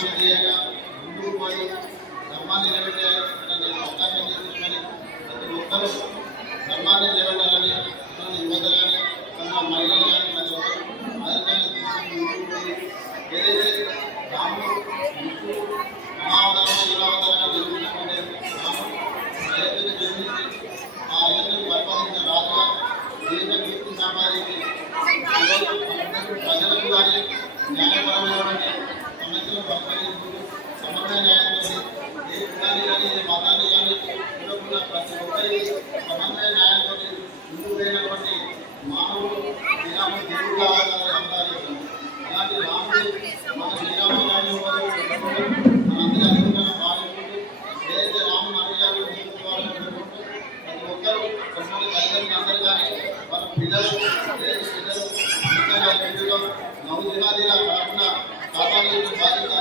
ముందుకు పోయి ధర్మాన్ని నిలబెట్టే అవకాశం తీసుకొని ప్రతి ఒక్కరూ ధర్మాన్ని నిలబెట్టాలని యువత కానీ మహిళలు కానీ ప్రతి ఒక్కరు ఏదైతే రాముడు మహావతారంలో యుగావతారంగా జరుగుతుంటే రాముడు అయోధ్యను జన్మించి ఆ అయోధ్యను పరిపాలించిన రాజుగా దేశ కీర్తి సంపాదించి ప్రజలకు కానీ న్యాయపరమైనటువంటి సమస్యలు పరిష్కరిస్తూ సమన్వయ న్యాయంతో ఏ కులాన్ని కానీ ఏ మతాన్ని కానీ చూడకుండా ప్రతి ఒక్కరికి సమన్వయ న్యాయంతో ముందుకు పోయినటువంటి మానవుడు శ్రీరాముడు దేవుడుగా అంటారు. అలాంటి రాముడు మన శ్రీరాముడు మనందరి అధికంగా భావించుకుంటూ ఏదైతే రాముడు అడిగారు ప్రతి ఒక్కరూ కొంతమంది తల్లిదండ్రులు అందరూ కానీ వాళ్ళ పిల్లలు ఏదైతే పిల్లలు నవ్వు దినాదిగా కాకుండా కాపాడే బాధ్యత